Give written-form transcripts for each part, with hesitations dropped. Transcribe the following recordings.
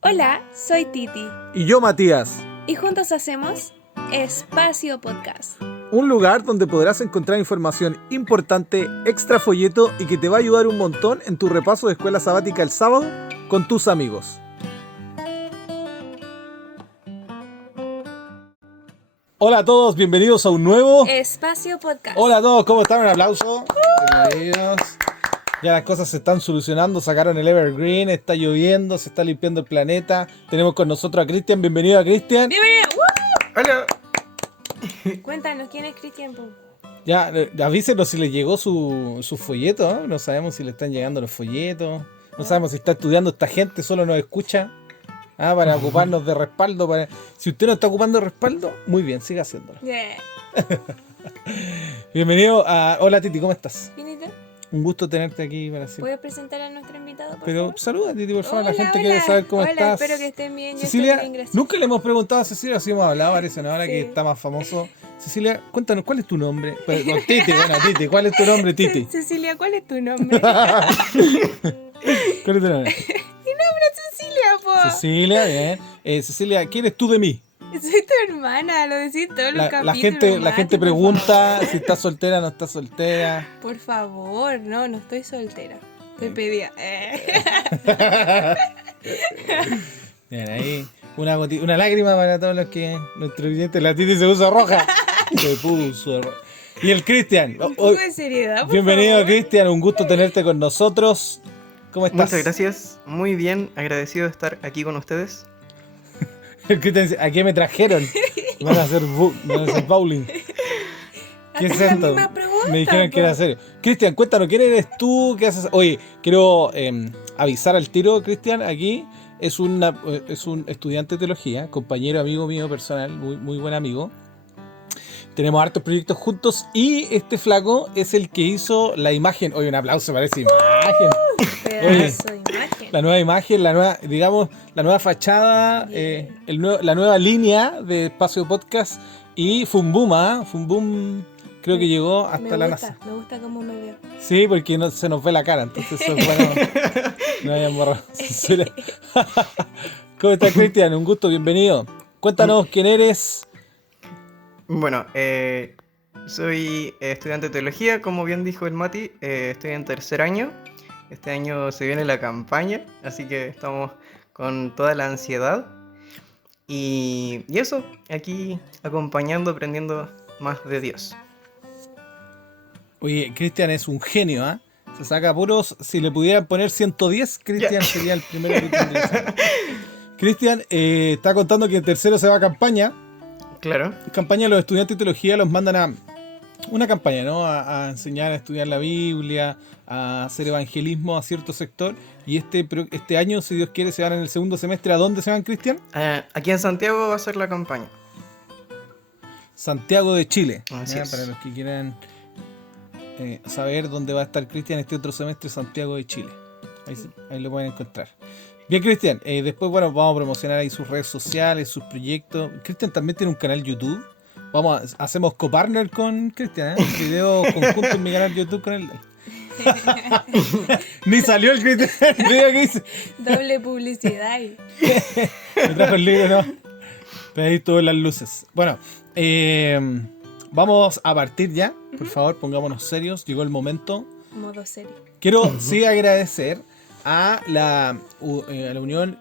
Hola, soy Titi Y yo, Matías. y juntos hacemos Espacio Podcast. Un lugar donde podrás encontrar información importante, extra folleto y que te va a ayudar un montón en tu repaso de escuela sabática el sábado con tus amigos. Hola a todos, bienvenidos a un nuevo... Espacio Podcast. Hola a todos, ¿cómo están? Un aplauso. Bienvenidos. Ya las cosas se están solucionando, sacaron el Evergreen, está lloviendo, se está limpiando el planeta. Tenemos con nosotros a Cristian, bienvenido a Cristian. Bienvenido. Hola. Cuéntanos, ¿quién es Cristian Pum? Ya, avísenos si le llegó su folleto, ¿no? No sabemos si le están llegando los folletos. No sabemos si está estudiando esta gente, solo nos escucha. Para ocuparnos de respaldo. Si usted no está ocupando de respaldo, muy bien, siga haciéndolo. Yeah. Bienvenido a... Hola Titi, ¿cómo estás? ¿Quién es tú? Un gusto tenerte aquí para siempre. ¿Puedes presentar a nuestro invitado, por Pero favor? saluda Titi, por favor, la Hola, gente hola. quiere saber cómo Hola, estás. espero que estén bien. Yo Cecilia, estoy bien, gracias. nunca le hemos preguntado a Cecilia si hemos hablado, parece, ¿no? Ahora Sí. que está más famoso. Cecilia, cuéntanos, ¿cuál es tu nombre? Pues, no, Titi, bueno, Titi, ¿cuál es tu nombre, Titi? Cecilia, ¿cuál es tu nombre? ¿Cuál es tu nombre? Mi nombre es Cecilia, po. Cecilia, bien. Cecilia, ¿quién eres tú de mí? Soy tu hermana, lo decís todos los capítulos. La gente Mati, por pregunta si estás soltera o no estás soltera. favor. Por favor, no estoy soltera. Estoy pedida. Bien, ahí. Una lágrima para todos los que nuestro vidente, la Titi se puso roja. Se puso roja. Y el Cristian. Un poco de seriedad, por Bienvenido, favor. Cristian. Un gusto tenerte con nosotros. ¿Cómo estás? Muchas gracias. Muy bien, agradecido de estar aquí con ustedes. El Cristian dice, ¿a qué me trajeron? Van a hacer bowling. ¿Qué es Haz la esto? misma pregunta, Me dijeron que era po. serio. Cristian, cuéntanos, ¿quién eres tú? ¿Qué haces? Oye, quiero avisar al tiro, Cristian, aquí es un estudiante de teología, compañero, amigo mío personal, muy buen amigo. Tenemos hartos proyectos juntos y este flaco es el que hizo la imagen. Oye, un aplauso para esa imagen. Pedazo de imagen. La nueva imagen, la nueva fachada, la nueva línea de Espacio Podcast y fue un boom, ¿ah? Fue un boom, creo que llegó hasta la NASA. Me gusta cómo me veo. Sí, porque no se nos ve la cara, entonces eso es bueno. No hayan borrado. Cecilia. ¿Cómo estás, Cristian? Un gusto, bienvenido. Cuéntanos quién eres. Bueno, soy estudiante de teología, como bien dijo el Mati. Estoy en tercer año. Este año se viene la campaña, así que estamos con toda la ansiedad. Y eso, aquí acompañando, aprendiendo más de Dios. Oye, Cristian es un genio, ¿ah? Se saca puros. Si le pudieran poner 110, Cristian sería el primero que tendría. Cristian está contando que en tercero se va a campaña. Claro. Campaña, los estudiantes de teología los mandan a una campaña, ¿no? A enseñar a estudiar la Biblia, a hacer evangelismo a cierto sector. Y este año, si Dios quiere, se van en el segundo semestre. ¿A dónde se van, Cristian? Aquí en Santiago va a ser la campaña. Santiago de Chile. Así ¿ya? es. Para los que quieran saber dónde va a estar Cristian este otro semestre, Santiago de Chile. Ahí lo pueden encontrar. Bien, Cristian, después, bueno, vamos a promocionar ahí sus redes sociales, sus proyectos. Cristian también tiene un canal YouTube. Hacemos copartner con Cristian, ¿eh? Un video conjunto en mi canal YouTube con él. Ni salió el Cristian, el video que hice. Doble publicidad. ahí. Me trajo el libro, ¿no? Pero ahí todas las luces. Bueno, vamos a partir ya. Por favor, pongámonos serios. Llegó el momento. Modo serio. Quiero sí agradecer a la Unión,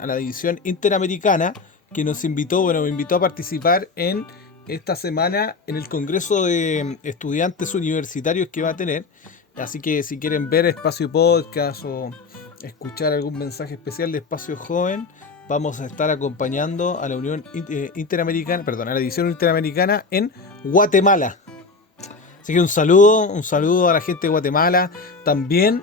a la División Interamericana que nos invitó, me invitó a participar en esta semana en el Congreso de Estudiantes Universitarios que va a tener. Así que si quieren ver Espacio Podcast o escuchar algún mensaje especial de Espacio Joven, vamos a estar acompañando a la Unión Interamericana, a la División Interamericana en Guatemala. Así que un saludo a la gente de Guatemala, también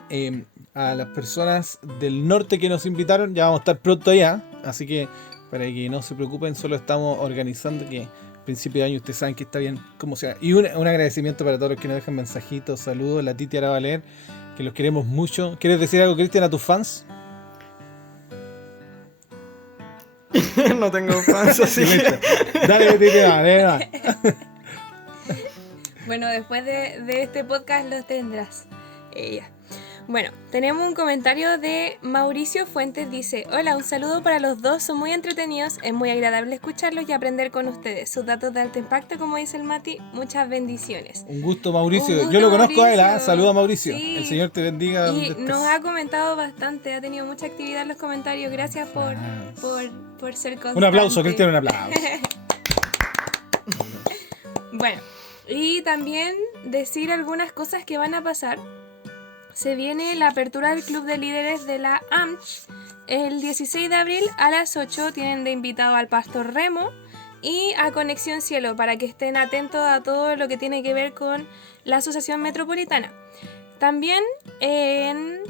a las personas del norte que nos invitaron. Ya vamos a estar pronto allá, así que para que no se preocupen, solo estamos organizando que a principio de año ustedes saben que está bien como sea. Y un agradecimiento para todos los que nos dejan mensajitos, saludos. La Titi ahora va a leer, que los queremos mucho. ¿Quieres decir algo, Cristian, a tus fans? No tengo fans así. Dale, Titi, va. Bueno, después de este podcast los tendrás. Ya. Bueno, tenemos un comentario de Mauricio Fuentes, dice: hola, un saludo para los dos, son muy entretenidos, es muy agradable escucharlos y aprender con ustedes. Sus datos de alto impacto, como dice el Mati, muchas bendiciones. Un gusto, Mauricio. Un gusto, Yo lo conozco a él, Mauricio. saluda a Mauricio. Sí. El Señor te bendiga. Y donde nos estés. ha comentado bastante, ha tenido mucha actividad en los comentarios. Gracias por ser constante. Un aplauso, Cristian, un aplauso. Bueno, y también decir algunas cosas que van a pasar. Se viene la apertura del Club de Líderes de la AMCH el 16 de abril a las 8. Tienen de invitado al Pastor Remo y a Conexión Cielo para que estén atentos a todo lo que tiene que ver con la Asociación Metropolitana. También en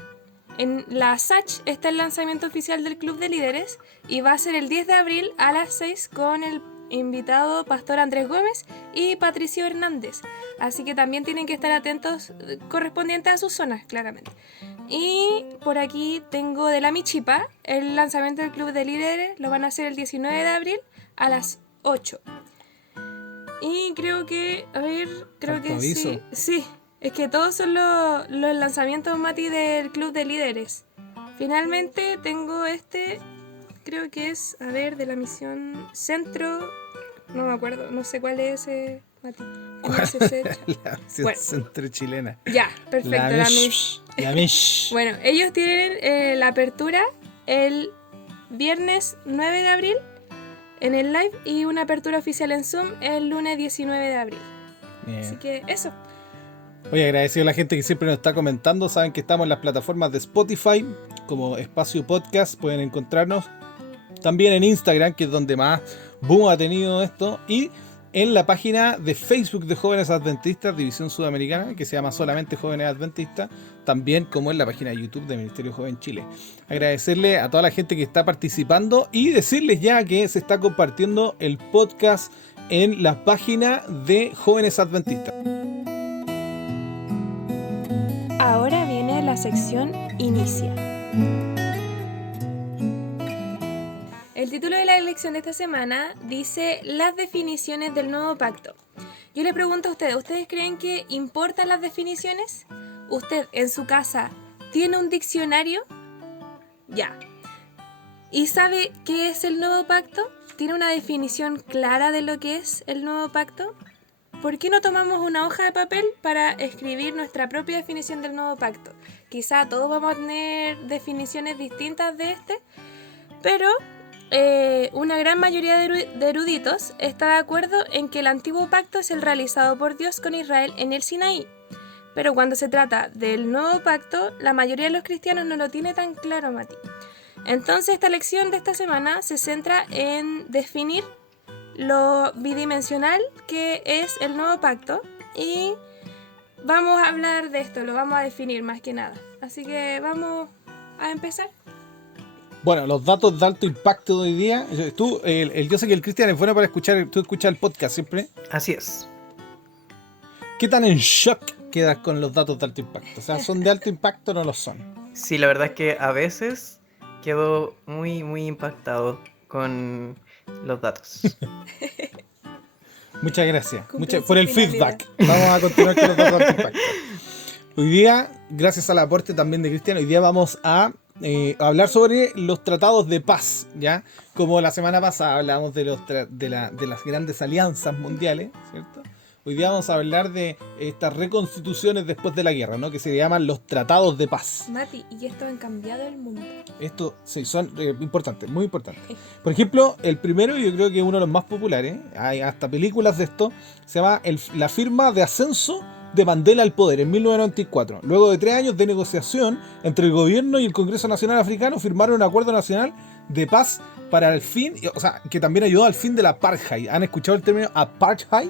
la SACH está el lanzamiento oficial del Club de Líderes y va a ser el 10 de abril a las 6 con el invitado Pastor Andrés Gómez y Patricio Hernández. Así que también tienen que estar atentos correspondientes a sus zonas, claramente. Y por aquí tengo de la Michipa, el lanzamiento del Club de Líderes lo van a hacer el 19 de abril a las 8. Y creo que, aviso. sí, es que todos son los lanzamientos, Mati, del Club de Líderes. Finalmente tengo creo que es, de la misión Centro, no me acuerdo, no sé cuál es ese, Mati. MSC. La Bueno. Centro Chilena. Ya, perfecto. La Mish. Bueno, ellos tienen la apertura el viernes 9 de abril en el live y una apertura oficial en Zoom el lunes 19 de abril. Bien. Así que eso. Oye, agradecido a la gente que siempre nos está comentando. Saben que estamos en las plataformas de Spotify como Espacio Podcast. Pueden encontrarnos también en Instagram, que es donde más boom ha tenido esto. Y en la página de Facebook de Jóvenes Adventistas, División Sudamericana, que se llama solamente Jóvenes Adventistas. También como en la página de YouTube del Ministerio Joven Chile. Agradecerle a toda la gente que está participando y decirles ya que se está compartiendo el podcast en la página de Jóvenes Adventistas. Ahora viene la sección Inicia. El título de la lección de esta semana dice las definiciones del nuevo pacto. Yo le pregunto a ¿ustedes creen que importan las definiciones? ¿Usted en su casa tiene un diccionario? Ya. ¿Y sabe qué es el nuevo pacto? ¿Tiene una definición clara de lo que es el nuevo pacto? ¿Por qué no tomamos una hoja de papel para escribir nuestra propia definición del nuevo pacto? Quizá todos vamos a tener definiciones distintas de pero una gran mayoría de eruditos está de acuerdo en que el antiguo pacto es el realizado por Dios con Israel en el Sinaí. Pero cuando se trata del nuevo pacto, la mayoría de los cristianos no lo tiene tan claro, Mati. Entonces esta lección de esta semana se centra en definir lo bidimensional que es el nuevo pacto y vamos a hablar de esto, lo vamos a definir más que nada. Así que vamos a empezar. Bueno, los datos de alto impacto de hoy día. Yo sé que el Cristian es bueno para escuchar. Tú escuchas el podcast siempre. Así es. ¿Qué tan en shock quedas con los datos de alto impacto? O sea, ¿son de alto impacto o no lo son? Sí, la verdad es que a veces quedo muy, muy impactado con los datos. Muchas gracias. Cumple Por el su finalidad. feedback. Vamos a continuar con los datos de alto impacto. Hoy día, gracias al aporte también de Cristian, hoy día vamos a hablar sobre los tratados de paz, ¿ya? Como la semana pasada hablamos de las grandes alianzas mundiales, ¿cierto? Hoy día vamos a hablar de estas reconstituciones después de la guerra, ¿no? Que se llaman los tratados de paz. Mati, y esto han cambiado el mundo. Esto sí, son importantes, muy importantes. Por ejemplo, el primero, yo creo que es uno de los más populares, hay hasta películas de esto, se llama la firma de ascenso de Mandela al poder en 1994. Luego de 3 años de negociación entre el gobierno y el Congreso Nacional Africano, firmaron un acuerdo nacional de paz para el fin, o sea, que también ayudó al fin del apartheid. ¿Han escuchado el término apartheid?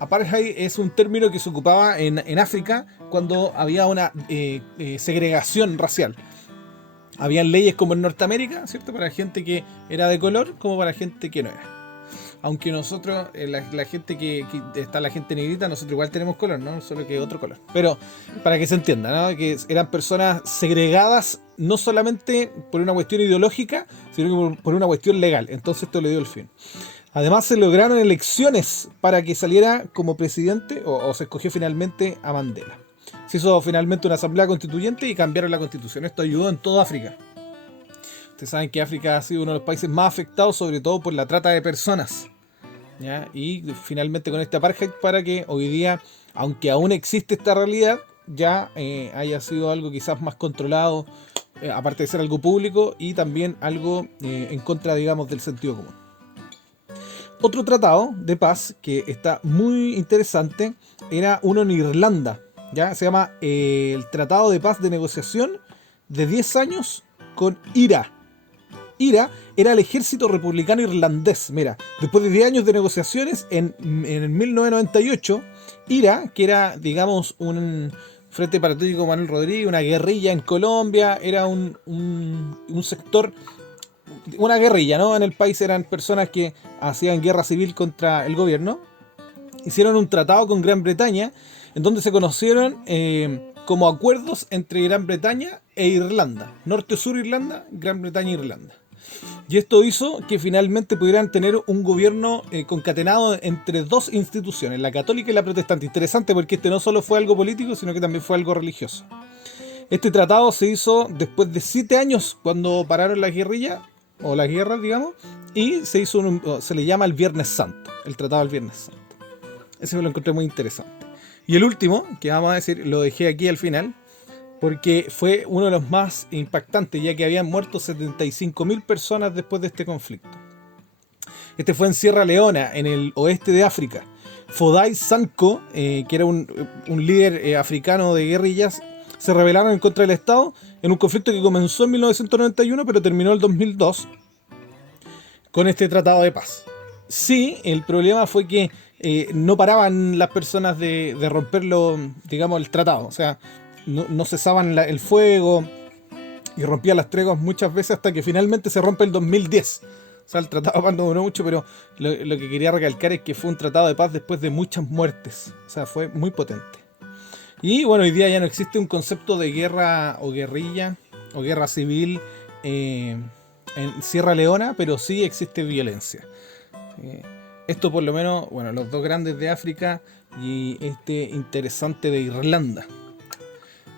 Apartheid es un término que se ocupaba en África cuando había una segregación racial. Habían leyes como en Norteamérica, ¿cierto? Para gente que era de color como para gente que no era. Aunque nosotros, la gente que está la gente negrita, nosotros igual tenemos color, ¿no? Solo que otro color. Pero para que se entienda, ¿no? Que eran personas segregadas no solamente por una cuestión ideológica, sino que por una cuestión legal. Entonces esto le dio el fin. Además se lograron elecciones para que saliera como presidente o se escogió finalmente a Mandela. se hizo finalmente una asamblea constituyente y cambiaron la constitución. Esto ayudó en toda África. Ustedes saben que África ha sido uno de los países más afectados, sobre todo por la trata de personas, ¿ya? Y finalmente con este apartheid, para que hoy día, aunque aún existe esta realidad, ya haya sido algo quizás más controlado, aparte de ser algo público y también algo en contra, digamos, del sentido común. Otro tratado de paz que está muy interesante era uno en Irlanda, ¿ya? Se llama el Tratado de Paz de Negociación de 10 años con IRA. IRA era el ejército republicano irlandés. Mira, después de 10 años de negociaciones, en 1998, IRA, que era, digamos, un Frente Patriótico Manuel Rodríguez, una guerrilla en Colombia, era un sector, una guerrilla, ¿no? En el país eran personas que hacían guerra civil contra el gobierno. Hicieron un tratado con Gran Bretaña, en donde se conocieron como acuerdos entre Gran Bretaña e Irlanda. Norte-Sur Irlanda, Gran Bretaña e Irlanda. Y esto hizo que finalmente pudieran tener un gobierno concatenado entre dos instituciones, la católica y la protestante. Interesante porque este no solo fue algo político, sino que también fue algo religioso. Este tratado se hizo después de 7 años, cuando pararon las guerrillas, o las guerras, digamos, y se hizo se le llama el Viernes Santo, el Tratado del Viernes Santo. Ese me lo encontré muy interesante. Y el último, que vamos a decir, lo dejé aquí al final, porque fue uno de los más impactantes, ya que habían muerto 75.000 personas después de este conflicto. Este fue en Sierra Leona, en el oeste de África. Foday Sanko, que era un líder africano de guerrillas, se rebelaron en contra del Estado en un conflicto que comenzó en 1991, pero terminó en el 2002 con este tratado de paz. Sí, el problema fue que no paraban las personas de romperlo, digamos, el tratado. O sea, no cesaban el fuego y rompían las treguas muchas veces hasta que finalmente se rompe el 2010. O sea, el tratado de paz no duró mucho, pero lo que quería recalcar es que fue un tratado de paz después de muchas muertes. O sea, fue muy potente. Y bueno, hoy día ya no existe un concepto de guerra o guerrilla o guerra civil en Sierra Leona, pero sí existe violencia. Esto por lo menos, bueno, los dos grandes de África y este interesante de Irlanda.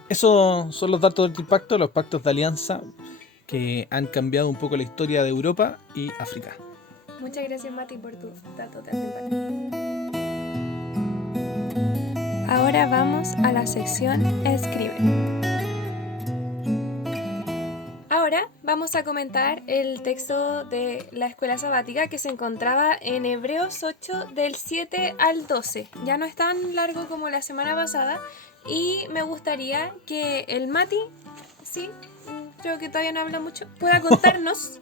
Esos son los datos del pacto, los pactos de alianza que han cambiado un poco la historia de Europa y África. Muchas gracias, Mati, por tu dato tan temprano. Ahora vamos a la sección Escribe. Ahora vamos a comentar el texto de la escuela sabática que se encontraba en Hebreos 8 del 7 al 12. Ya no es tan largo como la semana pasada y me gustaría que el Mati, sí, creo que todavía no habla mucho, pueda contarnos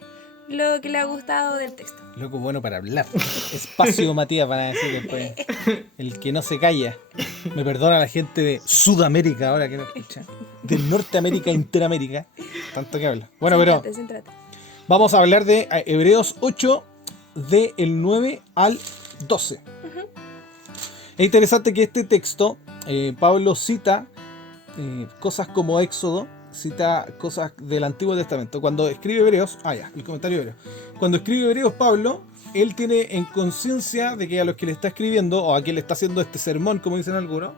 lo que le ha gustado del texto. Loco bueno para hablar. Espacio, Matías, para decir después. El que no se calla. Me perdona la gente de Sudamérica ahora que no escucha. De Norteamérica, Interamérica. Tanto que habla. Bueno, Céntrate. Vamos a hablar de Hebreos 8, del 9 al 12. Uh-huh. Es interesante que este texto, Pablo cita cosas como Éxodo, cita cosas del Antiguo Testamento. Cuando escribe Hebreos, el comentario de Hebreos. Cuando escribe Hebreos, Pablo, él tiene en conciencia de que a los que le está escribiendo, o a quien le está haciendo este sermón, como dicen algunos,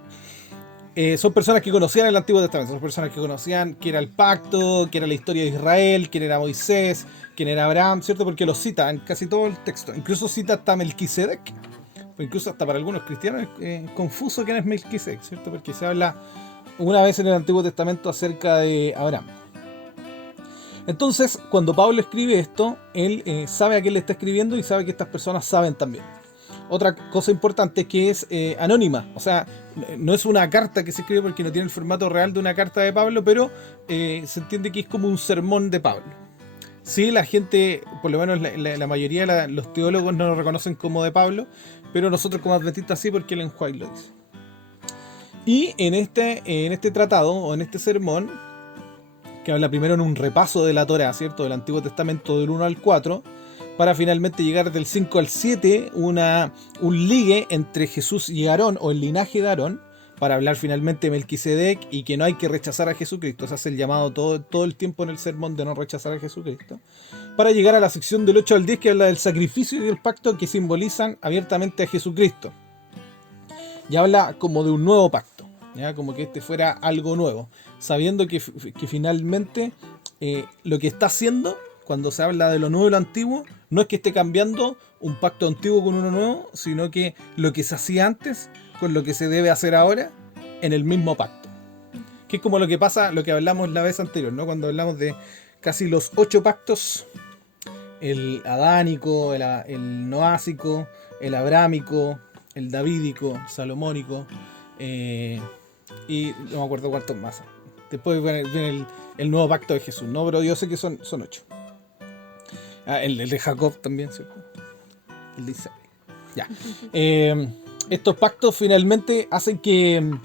son personas que conocían el Antiguo Testamento, son personas que conocían qué era el pacto, qué era la historia de Israel, quién era Moisés, quién era Abraham, ¿cierto? Porque lo cita en casi todo el texto. Incluso cita hasta Melquisedec. Incluso hasta para algunos cristianos es confuso quién es Melquisedec, ¿cierto? Porque se habla una vez en el Antiguo Testamento acerca de Abraham. Entonces, cuando Pablo escribe esto, él sabe a quién le está escribiendo y sabe que estas personas saben también. Otra cosa importante es que es anónima, o sea, no es una carta que se escribe porque no tiene el formato real de una carta de Pablo, pero se entiende que es como un sermón de Pablo. Sí, la gente, por lo menos la mayoría de los teólogos no lo reconocen como de Pablo, pero nosotros como adventistas sí, porque Ellen White lo dice. Y en este tratado, o en este sermón, que habla primero en un repaso de la Torá, ¿cierto? Del Antiguo Testamento del 1 al 4, para finalmente llegar del 5 al 7, un ligue entre Jesús y Aarón, o el linaje de Aarón, para hablar finalmente de Melquisedec y que no hay que rechazar a Jesucristo. Se hace el llamado todo el tiempo en el sermón de no rechazar a Jesucristo. Para llegar a la sección del 8 al 10, que habla del sacrificio y del pacto que simbolizan abiertamente a Jesucristo. Y habla como de un nuevo pacto. ¿ya? Como que este fuera algo nuevo, sabiendo que finalmente lo que está haciendo, cuando se habla de lo nuevo y lo antiguo, no es que esté cambiando un pacto antiguo con uno nuevo, sino que lo que se hacía antes con lo que se debe hacer ahora en el mismo pacto. Que es como lo que pasa, lo que hablamos la vez anterior, ¿no? Cuando hablamos de casi los 8 pactos, el adánico, el noásico, el abrámico, el davídico, el salomónico, y no me acuerdo cuántos más. Después viene el nuevo pacto de Jesús, ¿no? Pero yo sé que son 8. El de Jacob también, ¿cierto? El de Isaac. Ya. Estos pactos finalmente hacen que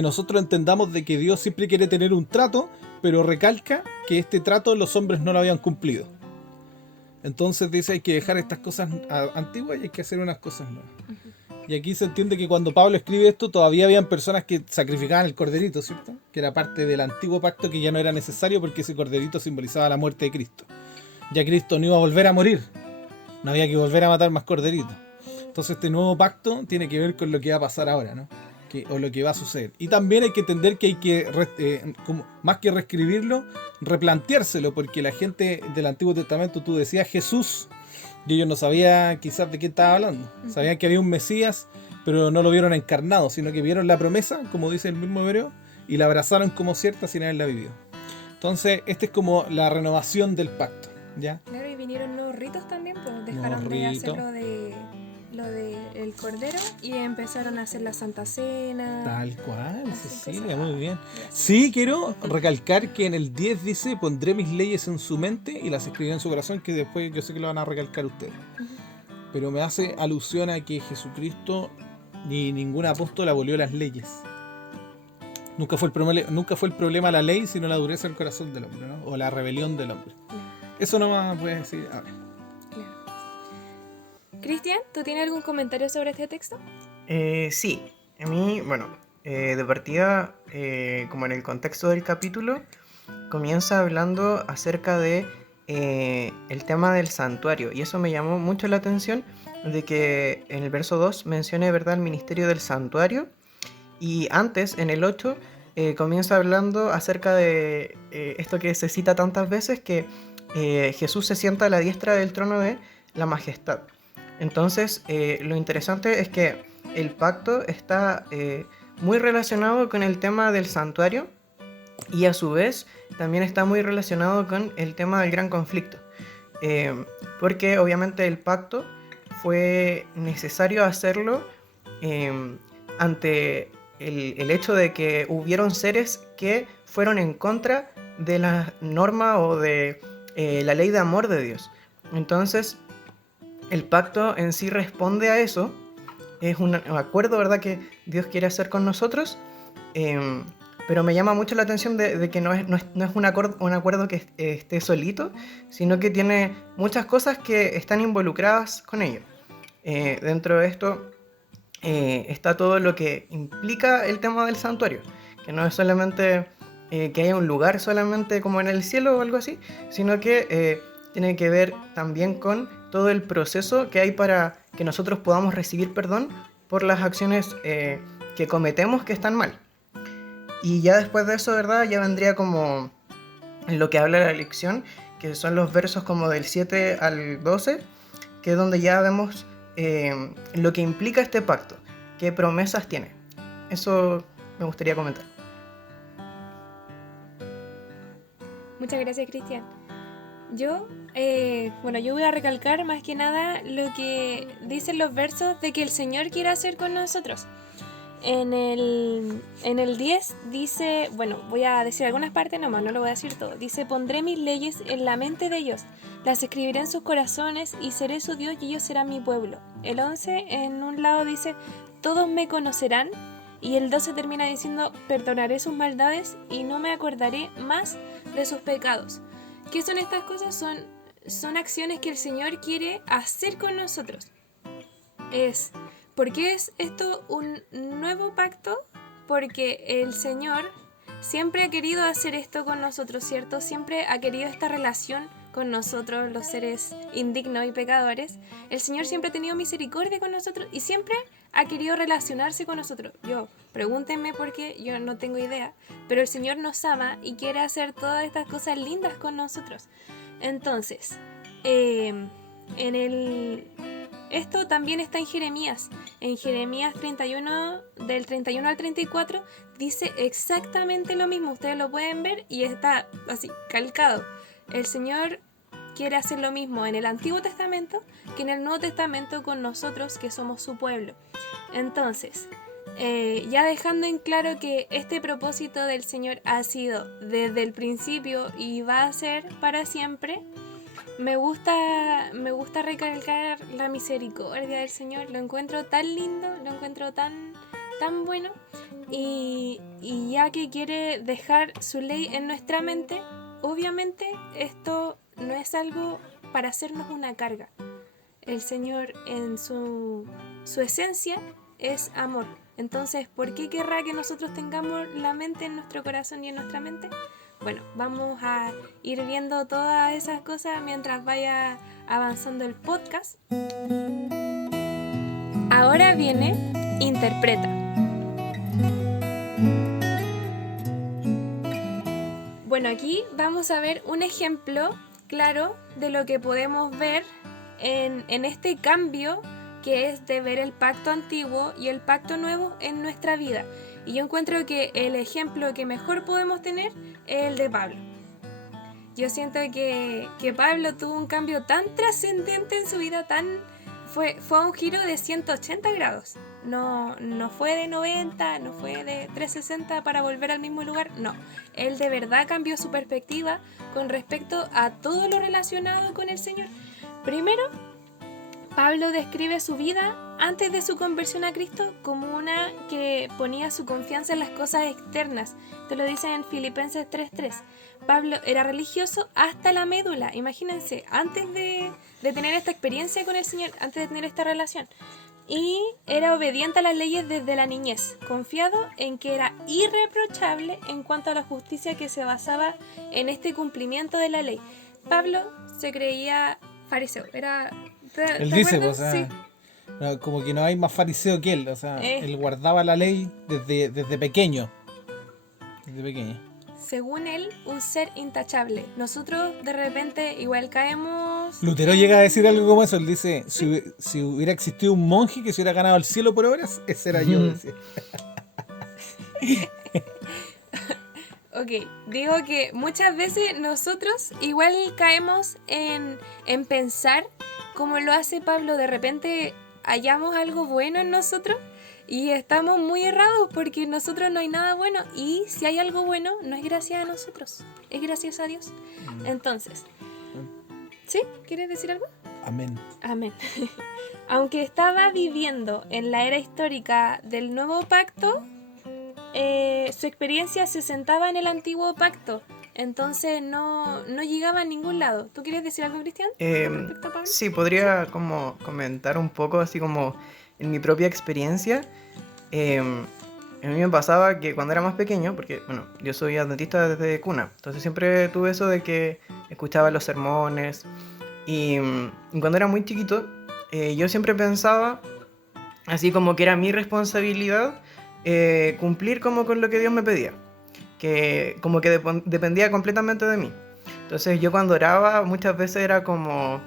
nosotros entendamos de que Dios siempre quiere tener un trato, pero recalca que este trato los hombres no lo habían cumplido. Entonces dice, hay que dejar estas cosas antiguas y hay que hacer unas cosas nuevas. Y aquí se entiende que cuando Pablo escribe esto, todavía habían personas que sacrificaban el corderito, ¿cierto? Que era parte del antiguo pacto, que ya no era necesario porque ese corderito simbolizaba la muerte de Cristo. Ya Cristo no iba a volver a morir. No había que volver a matar más corderitos. Entonces este nuevo pacto tiene que ver con lo que va a pasar ahora, ¿no? O lo que va a suceder. Y también hay que entender que hay que, más que reescribirlo, replanteárselo, porque la gente del Antiguo Testamento, tú decías Jesús, y ellos no sabían quizás de qué estaba hablando. Sabían que había un Mesías, pero no lo vieron encarnado, sino que vieron la promesa, como dice el mismo hebreo, y la abrazaron como cierta sin haberla vivido. Entonces, esta es como la renovación del pacto, ¿ya? Claro, y vinieron nuevos ritos también, pues dejaron de hacer lo de el cordero y empezaron a hacer la Santa Cena. Tal cual, Cecilia, cosas. muy bien. Sí, quiero recalcar que en el 10 dice, pondré mis leyes en su mente y las escribiré en su corazón, que después yo sé que lo van a recalcar ustedes. Pero me hace alusión a que Jesucristo ni ningún apóstol abolió las leyes. Nunca fue el problema la ley, sino la dureza del corazón del hombre, ¿no? O la rebelión del hombre. Eso no me puedes decir ahora. Cristian, ¿tú tienes algún comentario sobre este texto? Sí, a mí, bueno, de partida, como en el contexto del capítulo, comienza hablando acerca de el tema del santuario, y eso me llamó mucho la atención, de que en el verso 2 mencione, ¿verdad?, el ministerio del santuario, y antes, en el 8, comienza hablando acerca de esto que se cita tantas veces, que Jesús se sienta a la diestra del trono de la majestad. Entonces, lo interesante es que el pacto está muy relacionado con el tema del santuario y a su vez también está muy relacionado con el tema del gran conflicto. Porque obviamente el pacto fue necesario hacerlo ante el hecho de que hubieron seres que fueron en contra de la norma o de la ley de amor de Dios. Entonces, el pacto en sí responde a eso, es un acuerdo, ¿verdad?, que Dios quiere hacer con nosotros, pero me llama mucho la atención de que no es un acuerdo que esté solito, sino que tiene muchas cosas que están involucradas con ello. Dentro de esto está todo lo que implica el tema del santuario, que no es solamente que haya un lugar solamente como en el cielo o algo así, sino que tiene que ver también con todo el proceso que hay para que nosotros podamos recibir perdón por las acciones que cometemos que están mal. Y ya después de eso, ¿verdad?, ya vendría como lo que habla la lección, que son los versos como del 7 al 12, que es donde ya vemos lo que implica este pacto, qué promesas tiene. Eso me gustaría comentar. Muchas gracias, Cristian. Yo voy a recalcar más que nada lo que dicen los versos de que el Señor quiere hacer con nosotros. En el 10 dice, voy a decir algunas partes nomás, no lo voy a decir todo. Dice, pondré mis leyes en la mente de ellos, las escribiré en sus corazones y seré su Dios y ellos serán mi pueblo. El 11 en un lado dice, todos me conocerán. Y el 12 termina diciendo, perdonaré sus maldades y no me acordaré más de sus pecados. ¿Qué son estas cosas? Son acciones que el Señor quiere hacer con nosotros. ¿Por qué es esto un nuevo pacto? Porque el Señor siempre ha querido hacer esto con nosotros, ¿cierto? Siempre ha querido esta relación con nosotros, los seres indignos y pecadores. El Señor siempre ha tenido misericordia con nosotros y siempre ha querido relacionarse con nosotros. Pregúntenme porque yo no tengo idea, pero el Señor nos ama y quiere hacer todas estas cosas lindas con nosotros. Entonces, esto también está en Jeremías. En Jeremías 31, del 31 al 34, dice exactamente lo mismo. Ustedes lo pueden ver y está así, calcado. El Señor quiere hacer lo mismo en el Antiguo Testamento que en el Nuevo Testamento con nosotros, que somos su pueblo. Entonces, ya dejando en claro que este propósito del Señor ha sido desde el principio y va a ser para siempre, me gusta recalcar la misericordia del Señor. Lo encuentro tan lindo, lo encuentro tan bueno, y ya que quiere dejar su ley en nuestra mente, obviamente esto no es algo para hacernos una carga. El Señor en su esencia es amor. Entonces, ¿por qué querrá que nosotros tengamos la mente en nuestro corazón y en nuestra mente? Bueno, vamos a ir viendo todas esas cosas mientras vaya avanzando el podcast. Ahora viene Interpreta. Bueno, aquí vamos a ver un ejemplo claro de lo que podemos ver en este cambio que es de ver el pacto antiguo y el pacto nuevo en nuestra vida. Y yo encuentro que el ejemplo que mejor podemos tener es el de Pablo. Yo siento que Pablo tuvo un cambio tan trascendente en su vida, fue un giro de 180 grados. No fue de 90, no fue de 360 para volver al mismo lugar, no. Él de verdad cambió su perspectiva con respecto a todo lo relacionado con el Señor. Primero, Pablo describe su vida antes de su conversión a Cristo como una que ponía su confianza en las cosas externas. Te lo dice en Filipenses 3:3. Pablo era religioso hasta la médula. Imagínense, antes de tener esta experiencia con el Señor, antes de tener esta relación. Y era obediente a las leyes desde la niñez, confiado en que era irreprochable en cuanto a la justicia que se basaba en este cumplimiento de la ley. Pablo se creía fariseo, Él dice, pues, o sea, sí, como que no hay más fariseo que él, o sea, él guardaba la ley desde pequeño. Según él, un ser intachable. Nosotros de repente igual caemos... Lutero llega a decir algo como eso. Él dice, si hubiera existido un monje que se hubiera ganado el cielo por obras, ese era yo, decía. Ok, digo que muchas veces nosotros igual caemos en pensar como lo hace Pablo. De repente hallamos algo bueno en nosotros y estamos muy errados porque en nosotros no hay nada bueno, y si hay algo bueno no es gracias a nosotros, es gracias a Dios. Entonces, ¿sí? ¿Quieres decir algo? Amén. Amén. Aunque estaba viviendo en la era histórica del nuevo pacto, su experiencia se sentaba en el antiguo pacto, entonces no llegaba a ningún lado. ¿Tú quieres decir algo, Cristian, respecto a Pablo? Sí, podría como comentar un poco así como en mi propia experiencia. A mí me pasaba que cuando era más pequeño, porque bueno, yo soy adventista desde cuna, entonces siempre tuve eso de que escuchaba los sermones, y cuando era muy chiquito, yo siempre pensaba así como que era mi responsabilidad cumplir como con lo que Dios me pedía, que como que dependía completamente de mí. Entonces yo cuando oraba muchas veces era como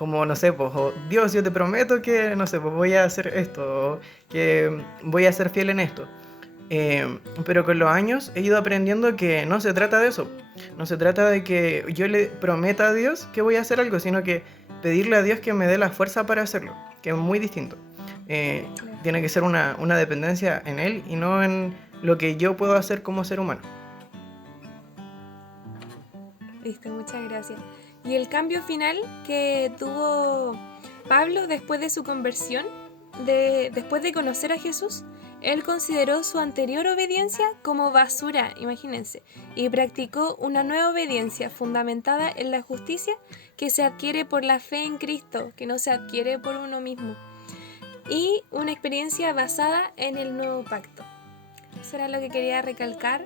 no sé, pues, Dios, yo te prometo que, no sé, pues voy a hacer esto, o que voy a ser fiel en esto. Pero con los años he ido aprendiendo que no se trata de eso. No se trata de que yo le prometa a Dios que voy a hacer algo, sino que pedirle a Dios que me dé la fuerza para hacerlo, que es muy distinto. Tiene que ser una dependencia en Él y no en lo que yo puedo hacer como ser humano. Listo, muchas gracias. Y el cambio final que tuvo Pablo después de su conversión, después de conocer a Jesús, él consideró su anterior obediencia como basura, imagínense, y practicó una nueva obediencia fundamentada en la justicia que se adquiere por la fe en Cristo, que no se adquiere por uno mismo, y una experiencia basada en el nuevo pacto. Eso era lo que quería recalcar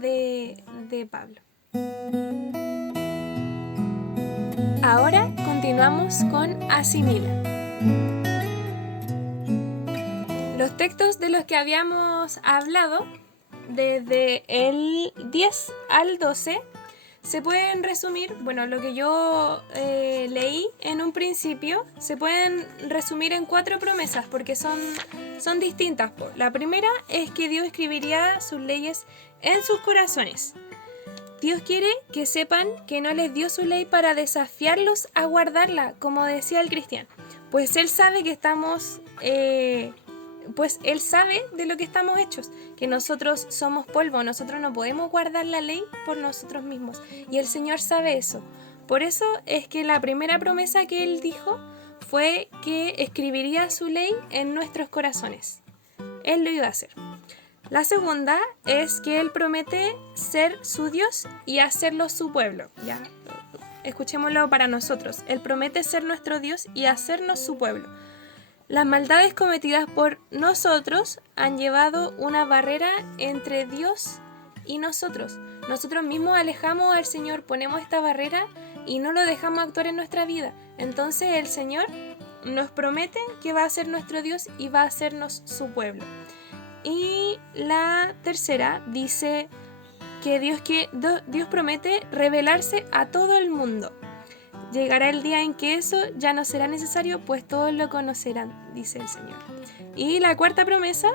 de Pablo. Ahora continuamos con Asimila. Los Los textos de los que habíamos hablado, desde el 10 al 12, se pueden resumir, bueno, lo que yo leí en un principio, se pueden resumir en 4 promesas, porque son distintas. La primera es que Dios escribiría sus leyes en sus corazones. Dios quiere que sepan que no les dio su ley para desafiarlos a guardarla, como decía el cristiano. Pues Él sabe que estamos... pues Él sabe de lo que estamos hechos, que nosotros somos polvo, nosotros no podemos guardar la ley por nosotros mismos. Y el Señor sabe eso. Por eso es que la primera promesa que Él dijo fue que escribiría su ley en nuestros corazones. Él lo iba a hacer. La segunda es que Él promete ser su Dios y hacerlo su pueblo. Ya, escuchémoslo para nosotros. Él promete ser nuestro Dios y hacernos su pueblo. Las maldades cometidas por nosotros han llevado una barrera entre Dios y nosotros. Nosotros mismos alejamos al Señor, ponemos esta barrera y no lo dejamos actuar en nuestra vida. Entonces el Señor nos promete que va a ser nuestro Dios y va a hacernos su pueblo. Y la tercera dice que Dios promete revelarse a todo el mundo. Llegará el día en que eso ya no será necesario, pues todos lo conocerán, dice el Señor. Y la cuarta promesa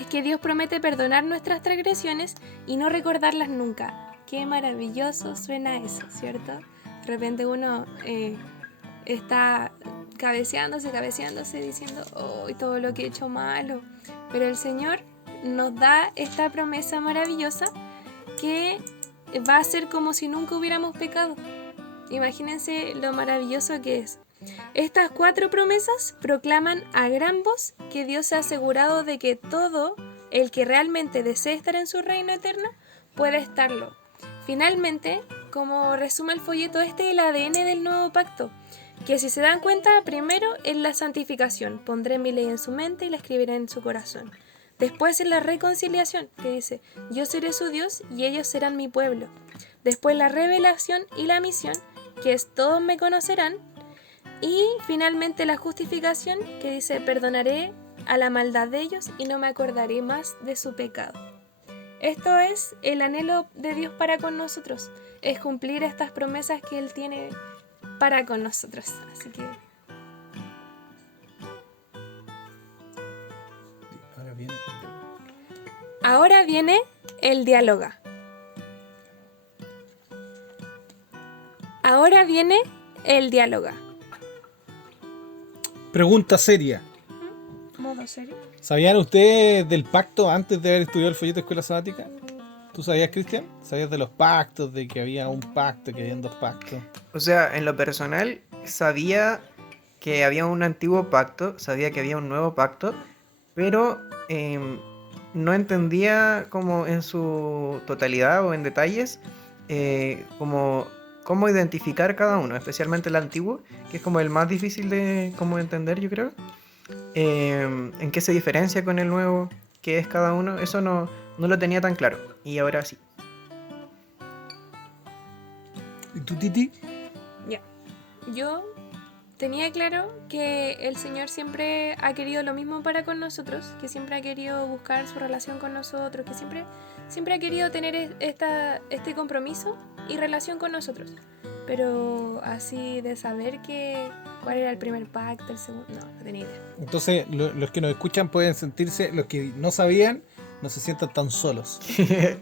es que Dios promete perdonar nuestras transgresiones y no recordarlas nunca. Qué maravilloso suena eso, ¿cierto? De repente uno está cabeceándose, diciendo, oh, todo lo que he hecho malo. Pero el Señor nos da esta promesa maravillosa que va a ser como si nunca hubiéramos pecado. Imagínense lo maravilloso que es. Estas 4 promesas proclaman a gran voz que Dios se ha asegurado de que todo el que realmente desee estar en su reino eterno puede estarlo. Finalmente, como resume el folleto, este es el ADN del nuevo pacto, que si se dan cuenta, primero es la santificación. Pondré mi ley en su mente y la escribiré en su corazón. Después es la reconciliación, que dice, yo seré su Dios y ellos serán mi pueblo. Después la revelación y la misión, que es todos me conocerán. Y finalmente la justificación, que dice, perdonaré a la maldad de ellos y no me acordaré más de su pecado. Esto es el anhelo de Dios para con nosotros, es cumplir estas promesas que Él tiene para con nosotros. Así que ahora viene el diáloga. Ahora viene el diáloga. Pregunta seria. ¿Modo serio? ¿Sabían ustedes del pacto antes de haber estudiado el folleto de Escuela Sabática? ¿Tú sabías, Cristian? ¿Sabías de los pactos, de que había un pacto, que habían 2 pactos? O sea, en lo personal, sabía que había un antiguo pacto, sabía que había un nuevo pacto, pero no entendía como en su totalidad o en detalles como cómo identificar cada uno, especialmente el antiguo, que es como el más difícil de como entender, yo creo. En qué se diferencia con el nuevo, qué es cada uno, eso no lo tenía tan claro, y ahora sí. ¿Y tú, Titi? Ya. Yo tenía claro que el Señor siempre ha querido lo mismo para con nosotros, que siempre ha querido buscar su relación con nosotros, que siempre ha querido tener este compromiso y relación con nosotros. Pero así de saber cuál era el primer pacto, el segundo, no tenía idea. Entonces, los que nos escuchan pueden sentirse, los que no sabían, no se sientan tan solos.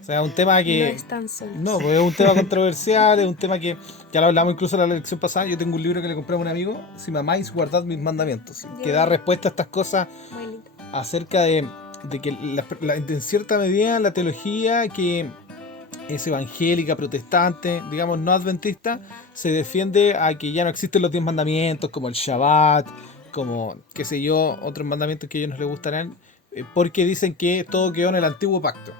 O sea, un tema que... No están solos. No, pues es un tema controversial, es un tema que ya lo hablamos incluso en la lección pasada. Yo tengo un libro que le compré a un amigo, Si me amáis, guardad mis mandamientos, que da respuesta a estas cosas Muy lindo. acerca de que en cierta medida la teología que es evangélica, protestante, digamos no adventista, se defiende a que ya no existen los 10 mandamientos como el Shabbat, como qué sé yo, otros mandamientos que a ellos no les gustarán, porque dicen que todo quedó en el antiguo pacto,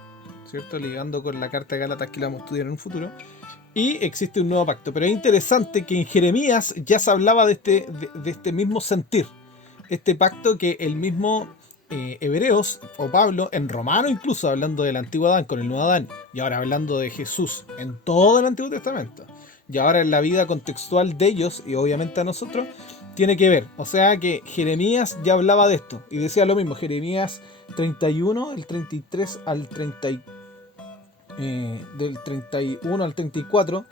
¿cierto? Ligando con la carta de Gálatas que la vamos a estudiar en un futuro. Y existe un nuevo pacto. Pero es interesante que en Jeremías ya se hablaba de este mismo sentir. Este pacto que el mismo Hebreos o Pablo, en Romano incluso, hablando del antiguo Adán con el nuevo Adán, y ahora hablando de Jesús en todo el Antiguo Testamento, y ahora en la vida contextual de ellos, y obviamente a nosotros, tiene que ver. O sea que Jeremías ya hablaba de esto, y decía lo mismo, Jeremías 31, del 33 al 30, del 31 al 34,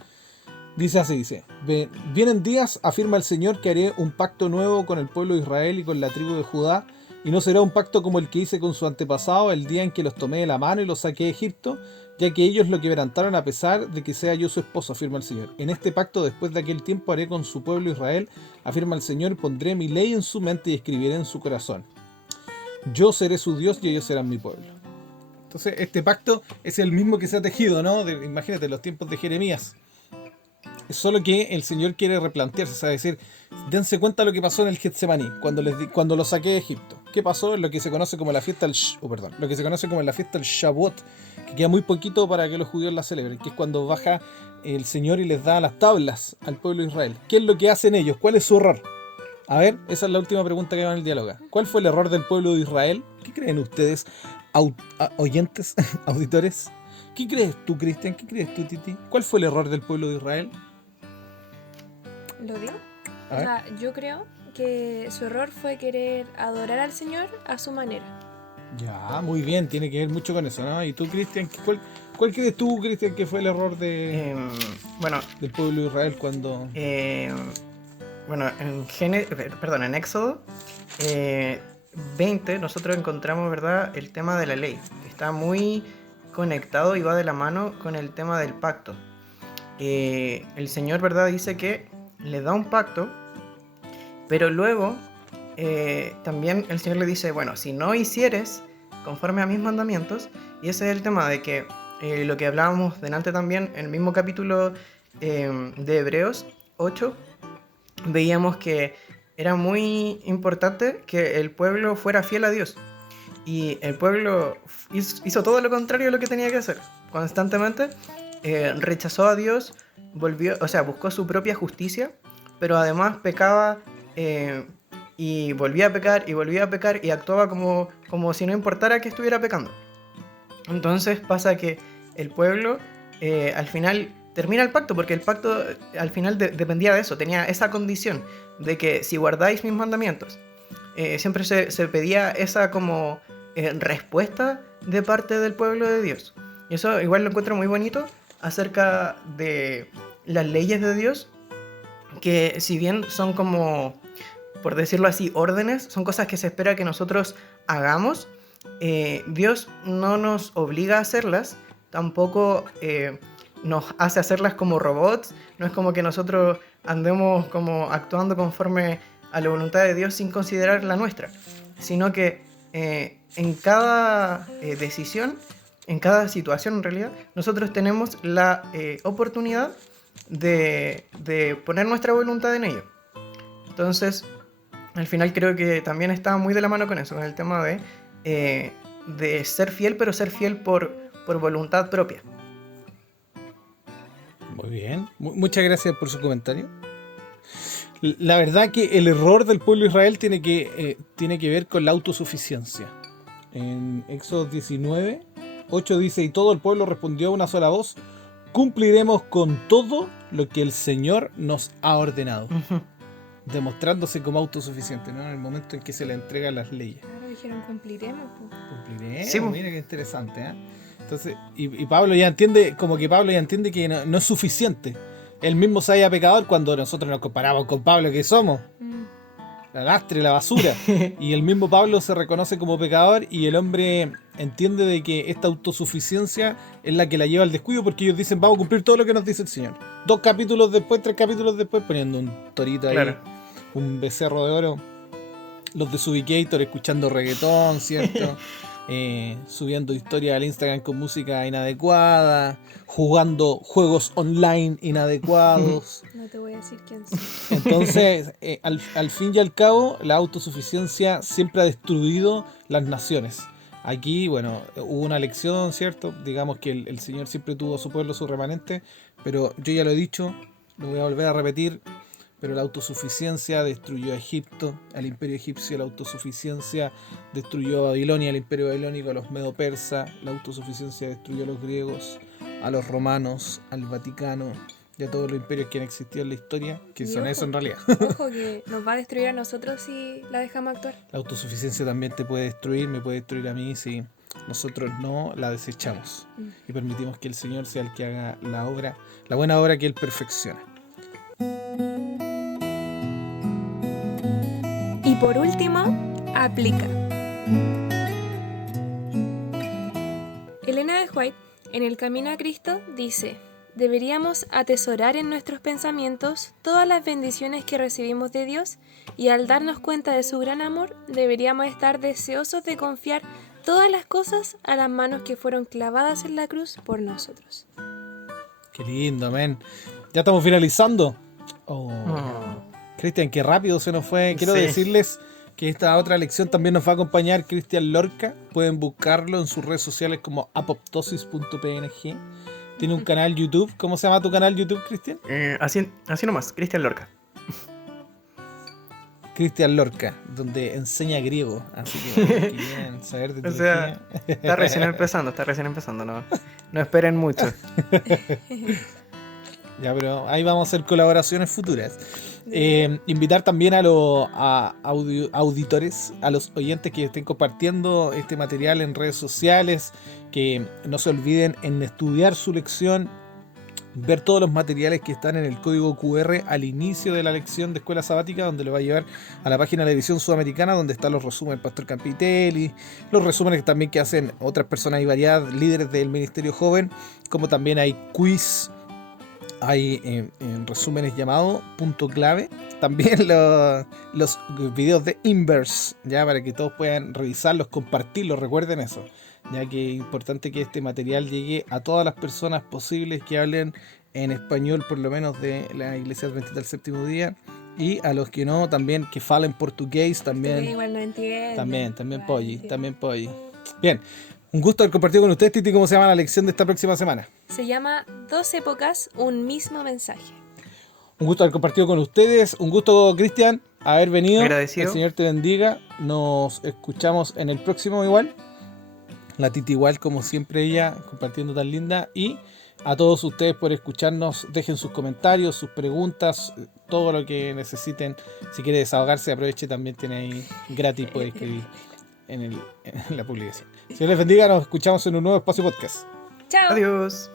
dice así, dice, vienen días, afirma el Señor, que haré un pacto nuevo con el pueblo de Israel y con la tribu de Judá, y no será un pacto como el que hice con su antepasado el día en que los tomé de la mano y los saqué de Egipto, ya que ellos lo quebrantaron a pesar de que sea yo su esposo, afirma el Señor. En este pacto, después de aquel tiempo, haré con su pueblo Israel, afirma el Señor, pondré mi ley en su mente y escribiré en su corazón. Yo seré su Dios y ellos serán mi pueblo. Entonces, este pacto es el mismo que se ha tejido, ¿no? Imagínate, los tiempos de Jeremías. Es solo que el Señor quiere replantearse, o sea, decir, dense cuenta de lo que pasó en el Getsemaní, cuando lo saqué de Egipto. ¿Qué pasó? En lo que se conoce como la fiesta del lo que se conoce como la fiesta del Shavuot, que queda muy poquito para que los judíos la celebren, que es cuando baja el Señor y les da las tablas al pueblo de Israel. ¿Qué es lo que hacen ellos? ¿Cuál es su error? A ver, esa es la última pregunta que va en el diálogo. ¿Cuál fue el error del pueblo de Israel? ¿Qué creen ustedes, oyentes, auditores? ¿Qué crees tú, Cristian? ¿Qué crees tú, Titi? ¿Cuál fue el error del pueblo de Israel? ¿Lo digo? A O ver. sea, yo creo que su error fue querer adorar al Señor a su manera. Ya, muy bien, tiene que ver mucho con eso, ¿no? ¿Y tú, Cristian? ¿Cuál crees tú, Cristian, que fue el error Bueno, del pueblo de Israel cuando... bueno, en Éxodo 20 nosotros encontramos, ¿verdad?, el tema de la ley. Está muy conectado y va de la mano con el tema del pacto. El Señor, ¿verdad?, dice que le da un pacto, pero luego también el Señor le dice, bueno, si no hicieres conforme a mis mandamientos, y ese es el tema de que lo que hablábamos delante también, en el mismo capítulo de Hebreos 8, veíamos que era muy importante que el pueblo fuera fiel a Dios. Y el pueblo hizo todo lo contrario de lo que tenía que hacer. Constantemente rechazó a Dios, buscó su propia justicia, pero además pecaba y volvía a pecar y volvía a pecar y actuaba como si no importara que estuviera pecando. Entonces pasa que el pueblo al final termina el pacto, porque el pacto al final dependía de eso, tenía esa condición de que si guardáis mis mandamientos, siempre se pedía esa como respuesta de parte del pueblo de Dios. Y eso igual lo encuentro muy bonito acerca de las leyes de Dios, que si bien son como, por decirlo así, órdenes, son cosas que se espera que nosotros hagamos, Dios no nos obliga a hacerlas, tampoco nos hace hacerlas como robots, no es como que nosotros andemos como actuando conforme a la voluntad de Dios sin considerar la nuestra, sino que en cada decisión, en cada situación en realidad, nosotros tenemos la oportunidad de poner nuestra voluntad en ello. Entonces, al final creo que también está muy de la mano con eso, con el tema de ser fiel, pero ser fiel por voluntad propia. Muy bien, muchas gracias por su comentario. La verdad que el error del pueblo de Israel tiene que ver con la autosuficiencia. En Éxodo 19, 8 dice, y todo el pueblo respondió a una sola voz, cumpliremos con todo lo que el Señor nos ha ordenado. Uh-huh. Demostrándose como autosuficiente, ¿no? En el momento en que se le entregan las leyes. Claro, dijeron cumpliremos. Cumpliremos, Sí, mira qué interesante, ¿eh? Entonces, y Pablo ya entiende, como que Pablo ya entiende que no es suficiente. Él mismo se halla pecador cuando nosotros nos comparamos con Pablo, que somos la lastre, la basura. Y el mismo Pablo se reconoce como pecador y el hombre entiende de que esta autosuficiencia es la que la lleva al descuido, porque ellos dicen, vamos a cumplir todo lo que nos dice el Señor. 2 capítulos después, 3 capítulos después, poniendo un torito ahí, claro, un becerro de oro. Los de Subicator escuchando reggaetón, ¿cierto? Subiendo historias al Instagram con música inadecuada, jugando juegos online inadecuados. No te voy a decir quién soy. Entonces, al fin y al cabo, la autosuficiencia siempre ha destruido las naciones. Aquí, bueno, hubo una lección, ¿cierto? Digamos que el Señor siempre tuvo a su pueblo, su remanente, pero yo ya lo he dicho, lo voy a volver a repetir, pero la autosuficiencia destruyó a Egipto, al imperio egipcio. La autosuficiencia destruyó a Babilonia, al imperio babilónico, a los medo-persas. La autosuficiencia destruyó a los griegos, a los romanos, al Vaticano. y a todos los imperios que han existido en la historia, que Y son ojo. eso en realidad. Ojo que nos va a destruir a nosotros si la dejamos actuar. La autosuficiencia también te puede destruir, me puede destruir a mí si nosotros no la desechamos y permitimos que el Señor sea el que haga la obra, la buena obra que Él perfecciona. Y por último, aplica. Elena de White, en El Camino a Cristo, dice: deberíamos atesorar en nuestros pensamientos todas las bendiciones que recibimos de Dios, y al darnos cuenta de su gran amor, deberíamos estar deseosos de confiar todas las cosas a las manos que fueron clavadas en la cruz por nosotros. Qué lindo, amén. Ya estamos finalizando. Oh. Cristian, qué rápido se nos fue. Quiero Sí. decirles que esta otra lección también nos va a acompañar Cristian Lorca. Pueden buscarlo en sus redes sociales como apoptosis.png. Tiene un canal YouTube. ¿Cómo se llama tu canal YouTube, Cristian? Así nomás, Cristian Lorca. Cristian Lorca, donde enseña griego. Así que que quieran saber de O sea, teología. está recién empezando, no esperen mucho. Ya, pero ahí vamos a hacer colaboraciones futuras. Invitar también a los auditores, a los oyentes que estén compartiendo este material en redes sociales, que no se olviden en estudiar su lección, ver todos los materiales que están en el código QR al inicio de la lección de Escuela Sabática, donde lo va a llevar a la página de la División Sudamericana, donde están los resúmenes del Pastor Campitelli, los resúmenes también que hacen otras personas y variadas, líderes del Ministerio Joven, como también hay quiz. Hay resúmenes llamados punto clave. También los videos de Inverse, ya para que todos puedan revisarlos, compartirlos, recuerden eso. Ya que es importante que este material llegue a todas las personas posibles que hablen en español, por lo menos de la Iglesia Adventista del Séptimo Día. Y a los que no, también que falen portugués, también. Igual no entiendo. También Igual, Polly, sí. también Polly. Bien, un gusto haber compartido con ustedes, Titi. ¿Cómo se llama la lección de esta próxima semana? Se llama Dos épocas, un mismo mensaje. Un gusto haber compartido con ustedes. Un gusto, Cristian, haber venido. Agradecido. El Señor te bendiga. Nos escuchamos en el próximo igual. La Titi igual, como siempre ella, compartiendo tan linda. Y a todos ustedes por escucharnos. Dejen sus comentarios, sus preguntas, todo lo que necesiten. Si quiere desahogarse, aproveche. También tiene ahí gratis poder escribir en la publicación. Si Dios les bendiga, nos escuchamos en un nuevo espacio podcast. ¡Chao! Adiós.